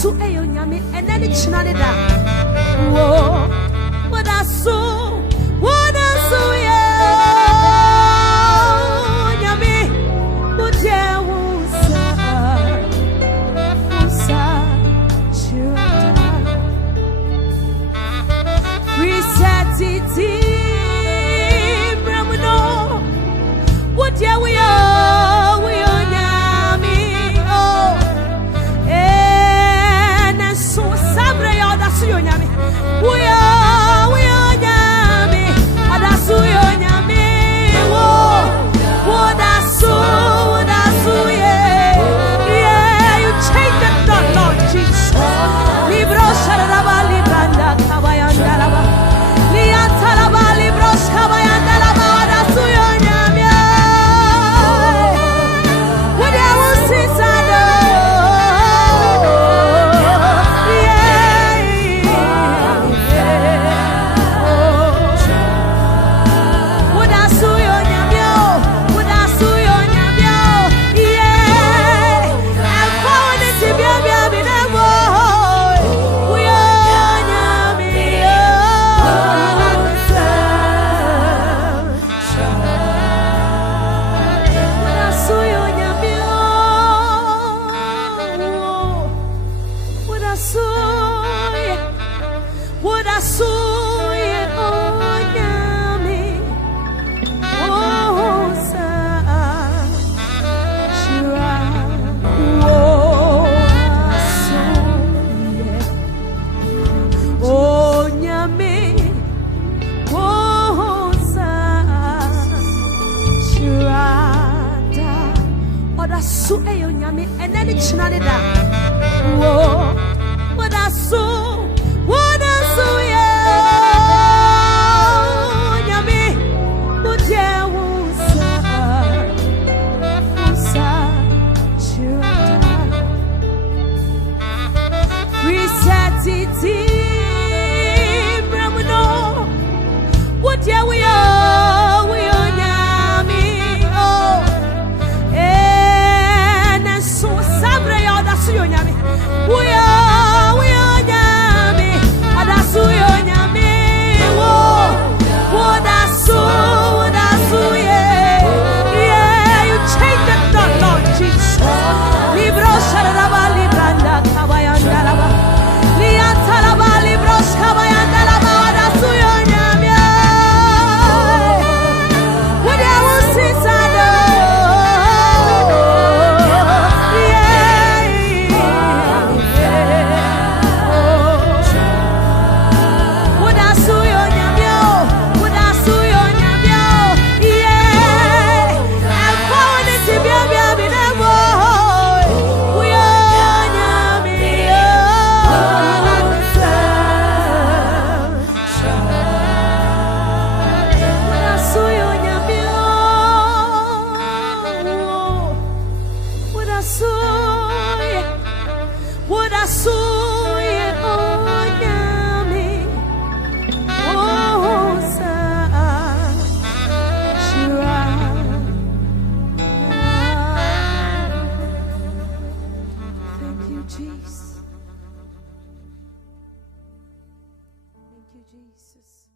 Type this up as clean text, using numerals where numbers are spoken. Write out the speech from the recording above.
so ONYAME and then it's not it. Whoa, what I saw, yeah, ONYAME, what yeah, reset it, Bramuno, what yeah, we are. What I saw, ONYAME, oh, Shira, ONYAME, oh, Shira, what I saw, ONYAME, and then it's not it. What I saw. What yeah, we are, ONYAME, oh, and so sabre ya da su ONYAME, we are, ONYAME, ada su ONYAME, oh, what I saw, yeah, you change the thought, Lord Jesus, libro sharaba libranda kabayanda laba, lianta laba libros kabayanda laba, ada su ONYAME. What I saw, yeah, ONYAME, oh, Shira. Thank you, Jesus. Thank you, Jesus.